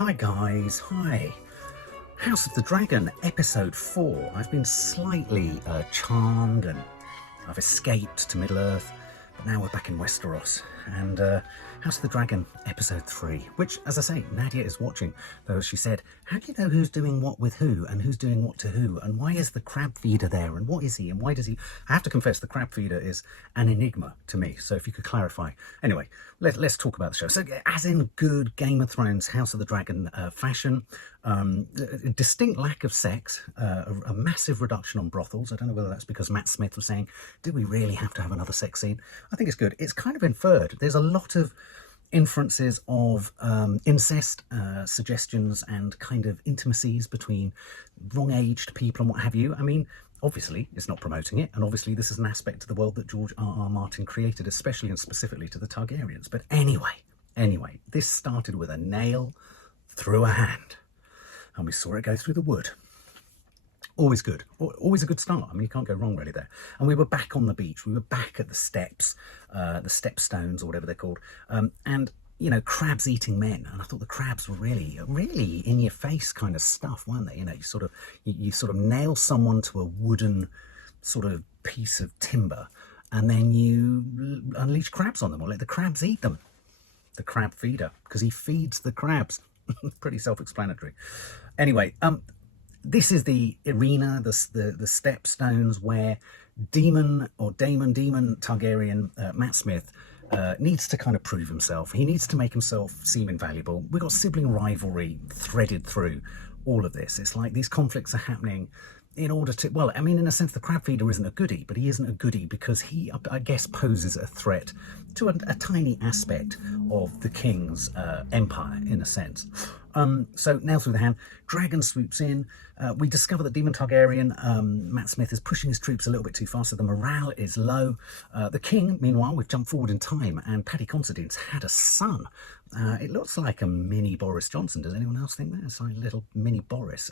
Hi guys, hi. House of the Dragon, episode 4. I've been slightly charmed and I've escaped to Middle-earth, but now we're back in Westeros. And House of the Dragon, episode 3, which, as I say, Nadia is watching, though she said, how do you know who's doing what with who, and who's doing what to who, and why is the crab feeder there, and what is he, and why does he... I have to confess, the crab feeder is an enigma to me, so if you could clarify. Anyway, let's talk about the show. So, as in good Game of Thrones, House of the Dragon fashion, a distinct lack of sex, a massive reduction on brothels. I don't know whether that's because Matt Smith was saying, do we really have to have another sex scene? I think it's good. It's kind of inferred. There's a lot of inferences of incest, suggestions and kind of intimacies between wrong-aged people and what have you. I mean, obviously, it's not promoting it, and obviously this is an aspect of the world that George R.R. Martin created, especially and specifically to the Targaryens. But anyway, this started with a nail through a hand, and we saw it go through the wood. Always good. Always a good start. I mean, you can't go wrong really there. And we were back on the beach. We were back at the steps, the stepstones or whatever they're called. And, you know, crabs eating men. And I thought the crabs were really in your face kind of stuff, weren't they? You know, you sort of nail someone to a wooden sort of piece of timber and then you unleash crabs on them or let the crabs eat them. The crab feeder, because he feeds the crabs. Pretty self-explanatory. Anyway, this is the arena, the stepstones where Demon Targaryen, Matt Smith, needs to kind of prove himself. He needs to make himself seem invaluable. We've got sibling rivalry threaded through all of this. It's like these conflicts are happening in order to, well, I mean, in a sense, the crab feeder isn't a goodie, but he isn't a goodie because he, I guess, poses a threat to a tiny aspect of the king's empire, in a sense. So nail through the hand, dragon swoops in. We discover that Demon Targaryen, Matt Smith, is pushing his troops a little bit too fast, so the morale is low. The king, meanwhile, we've jumped forward in time, and Paddy Considine's had a son. It looks like a mini Boris Johnson. Does anyone else think that? It's like a little mini Boris.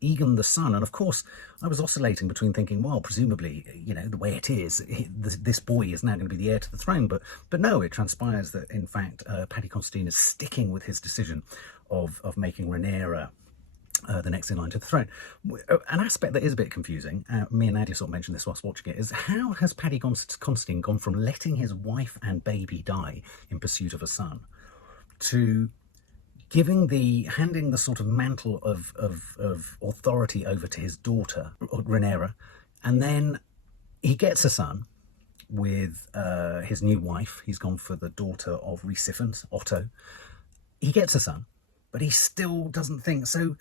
Egan the son, and of course I was oscillating between thinking, well, presumably, you know, the way it is, this boy is now going to be the heir to the throne, but no, it transpires that in fact Paddy Considine is sticking with his decision of making Rhaenyra the next in line to the throne. An aspect that is a bit confusing, me and Nadia sort of mentioned this whilst watching it, is how has Paddy Considine gone from letting his wife and baby die in pursuit of a son to handing the sort of mantle of authority over to his daughter, Rhaenyra, and then he gets a son with his new wife. He's gone for the daughter of Rhys Ifans, Otto. He gets a son, but he still doesn't think so.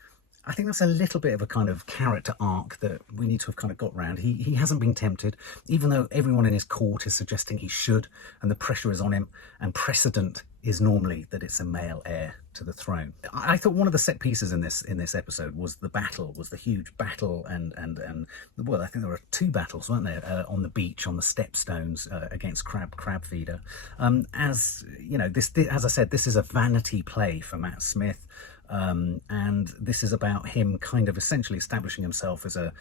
I think that's a little bit of a kind of character arc that we need to have kind of got round. He hasn't been tempted, even though everyone in his court is suggesting he should, and the pressure is on him, and precedent is normally that it's a male heir to the throne. I thought one of the set pieces in this episode was the huge battle, and well, I think there were 2 battles, weren't there, on the beach, on the stepstones against crab feeder. As you know, as I said, this is a vanity play for Matt Smith. And this is about him kind of essentially establishing himself as a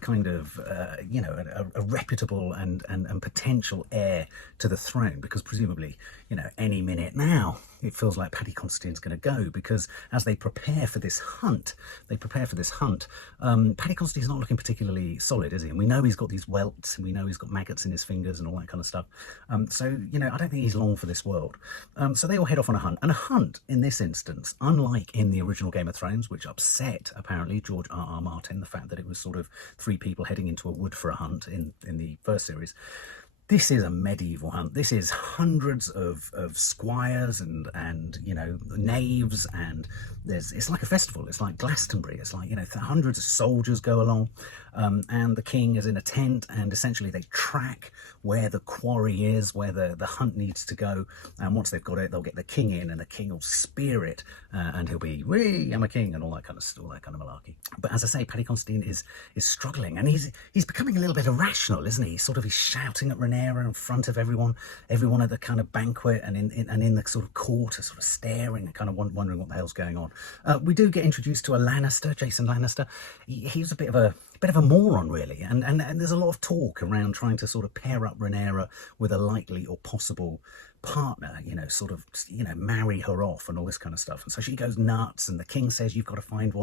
kind of, a reputable and potential heir to the throne, because presumably, you know, any minute now, it feels like Paddy Considine's going to go, because as they prepare for this hunt, Paddy Considine's not looking particularly solid, is he? And we know he's got these welts, and we know he's got maggots in his fingers and all that kind of stuff. So, you know, I don't think he's long for this world. So they all head off on a hunt. And a hunt, in this instance, unlike in the original Game of Thrones, which upset, apparently, George R.R. Martin, the fact that it was sort of 3 people heading into a wood for a hunt in the first series. This is a medieval hunt. This is hundreds of squires and you know, knaves, and it's like a festival. It's like Glastonbury. It's like, you know, hundreds of soldiers go along, and the king is in a tent, and essentially they track where the quarry is, where the hunt needs to go, and once they've got it, they'll get the king in, and the king will spear it, and he'll be, "Wee, I'm a king," and all that kind of malarkey. But as I say, Paddy Considine is struggling, and he's becoming a little bit irrational, isn't he? He's shouting at Rhaenyra. Rhaenyra in front of everyone at the kind of banquet and in the sort of court, sort of staring and kind of wondering what the hell's going on. We do get introduced to a Lannister, Jason Lannister. He's a bit of a moron, really, and there's a lot of talk around trying to sort of pair up Rhaenyra with a likely or possible partner, sort of, marry her off and all this kind of stuff. And so she goes nuts, and the king says, you've got to find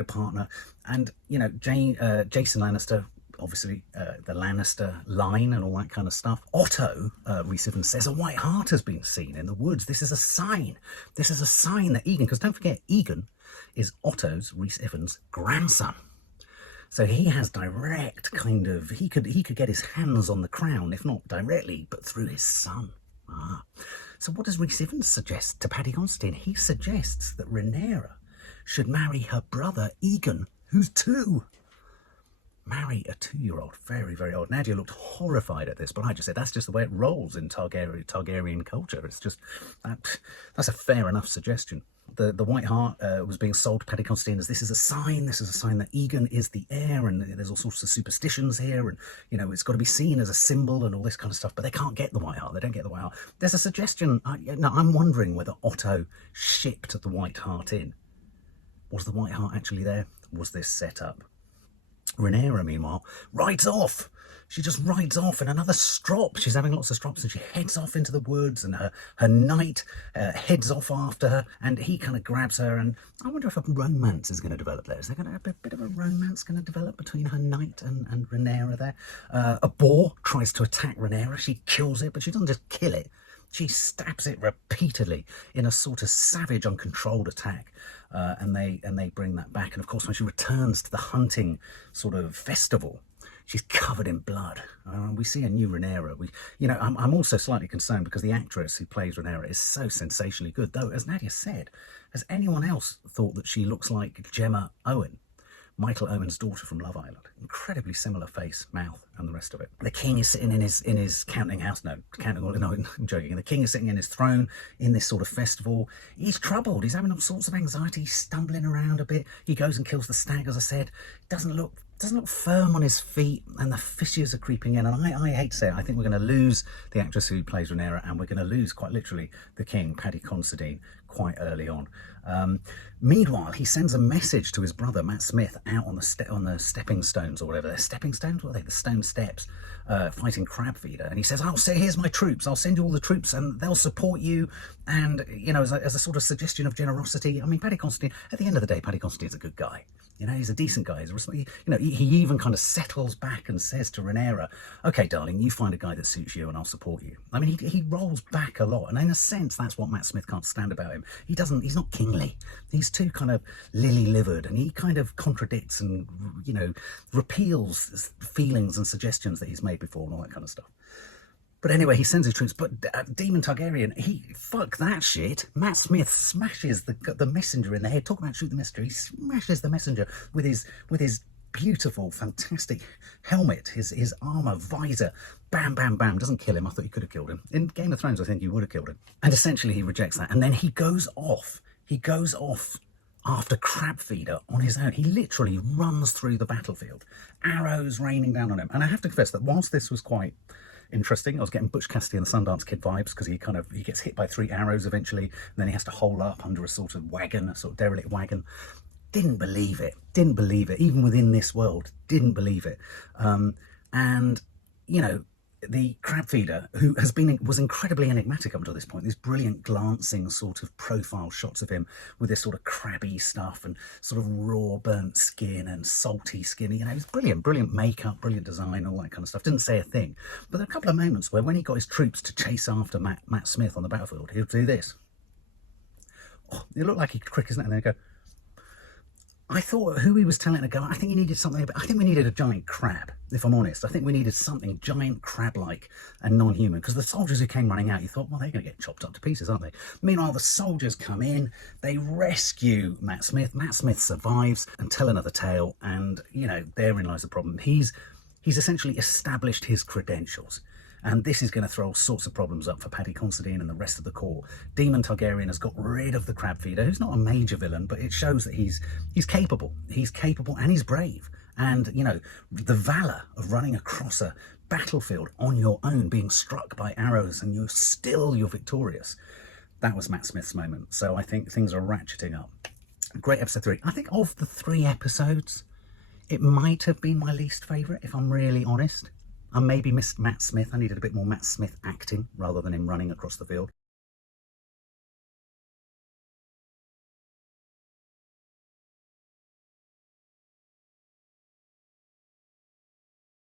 a partner. And, Jason Lannister, obviously the Lannister line and all that kind of stuff. Otto, Rhys Ifans says, a white hart has been seen in the woods. This is a sign. This is a sign that Aegon, because don't forget, Aegon is Otto's, Rhys Ifans' grandson. So he has direct kind of, he could get his hands on the crown, if not directly, but through his son. So what does Rhys Ifans suggest to Paddy Considine? He suggests that Rhaenyra should marry her brother Aegon, who's 2. Marry a 2-year-old. Very, very old. Nadia looked horrified at this, but I just said that's just the way it rolls in Targaryen culture. It's just, that's a fair enough suggestion. The White Hart was being sold to Paddy Considine as this is a sign that Aegon is the heir, and there's all sorts of superstitions here, and it's got to be seen as a symbol and all this kind of stuff. But they can't get the White Hart. They don't get the White Hart. There's a suggestion. I'm wondering whether Otto shipped the White Hart in. Was the White Hart actually there? Was this set up? Rhaenyra, meanwhile, rides off. She just rides off in another strop. She's having lots of strops, and she heads off into the woods, and her knight heads off after her, and he kind of grabs her, and I wonder if a romance is going to develop there. Is there going to be a bit of a romance going to develop between her knight and Rhaenyra there? A boar tries to attack Rhaenyra. She kills it, but she doesn't just kill it. She stabs it repeatedly in a sort of savage, uncontrolled attack, and they bring that back. And of course, when she returns to the hunting sort of festival, she's covered in blood. We see a new Rhaenyra. I'm also slightly concerned because the actress who plays Rhaenyra is so sensationally good. Though, as Nadia said, has anyone else thought that she looks like Gemma Owen? Michael Owen's daughter from Love Island. Incredibly similar face, mouth, and the rest of it. The king is sitting in his counting house. No, I'm joking. The king is sitting in his throne in this sort of festival. He's troubled. He's having all sorts of anxiety. He's stumbling around a bit. He goes and kills the stag, as I said. Doesn't look firm on his feet, and the fissures are creeping in. And I hate to say it, I think we're going to lose the actress who plays Rhaenyra, and we're going to lose, quite literally, the king, Paddy Considine, quite early on. Meanwhile, he sends a message to his brother Matt Smith out on the stepping stones, or whatever. They're stepping stones? What are they? The stone steps, fighting Crabfeeder. And he says, here's my troops. I'll send you all the troops, and they'll support you. And, as a sort of suggestion of generosity. I mean, Paddy Considine, at the end of the day, Paddy Considine's a good guy. He's a decent guy. He even kind of settles back and says to Rhaenyra, okay, darling, you find a guy that suits you and I'll support you. I mean, he rolls back a lot. And in a sense, that's what Matt Smith can't stand about him. He's not kingly. He's too kind of lily-livered, and he kind of contradicts and, repeals feelings and suggestions that he's made before and all that kind of stuff. But anyway, he sends his troops. But Daemon Targaryen, fuck that shit. Matt Smith smashes the messenger in the head. Talk about shoot the messenger. He smashes the messenger with his beautiful, fantastic helmet, his armor, visor. Bam, bam, bam. Doesn't kill him. I thought he could have killed him. In Game of Thrones, I think he would have killed him. And essentially, he rejects that. And then he goes off. After Crabfeeder on his own. He literally runs through the battlefield. Arrows raining down on him. And I have to confess that whilst this was quite interesting, I was getting Butch Cassidy and the Sundance Kid vibes, because he gets hit by 3 arrows eventually, and then he has to hole up under a sort of wagon, a sort of derelict wagon. Didn't believe it. Even within this world, didn't believe it. The Crabfeeder, who was incredibly enigmatic up until this point, these brilliant glancing sort of profile shots of him with this sort of crabby stuff and sort of raw burnt skin and salty skin. It was brilliant makeup, brilliant design, all that kind of stuff. Didn't say a thing. But there are a couple of moments where when he got his troops to chase after Matt Smith on the battlefield, he would do this. Oh, it looked like he could crick his neck, and then he'd go. I thought who he was telling to go, I think he needed something, I think we needed a giant crab, if I'm honest. I think we needed something giant crab-like and non-human, because the soldiers who came running out, you thought, well, they're going to get chopped up to pieces, aren't they? Meanwhile, the soldiers come in, they rescue Matt Smith. Matt Smith survives and tell another tale, and, therein lies the problem. He's essentially established his credentials. And this is going to throw all sorts of problems up for Paddy Considine and the rest of the court. Daemon Targaryen has got rid of the Crabfeeder, who's not a major villain, but it shows that he's capable. He's capable and he's brave. And, the valour of running across a battlefield on your own, being struck by arrows, and you're victorious. That was Matt Smith's moment. So I think things are ratcheting up. Great episode 3. I think of the 3 episodes, it might have been my least favourite, if I'm really honest. I maybe missed Matt Smith. I needed a bit more Matt Smith acting rather than him running across the field.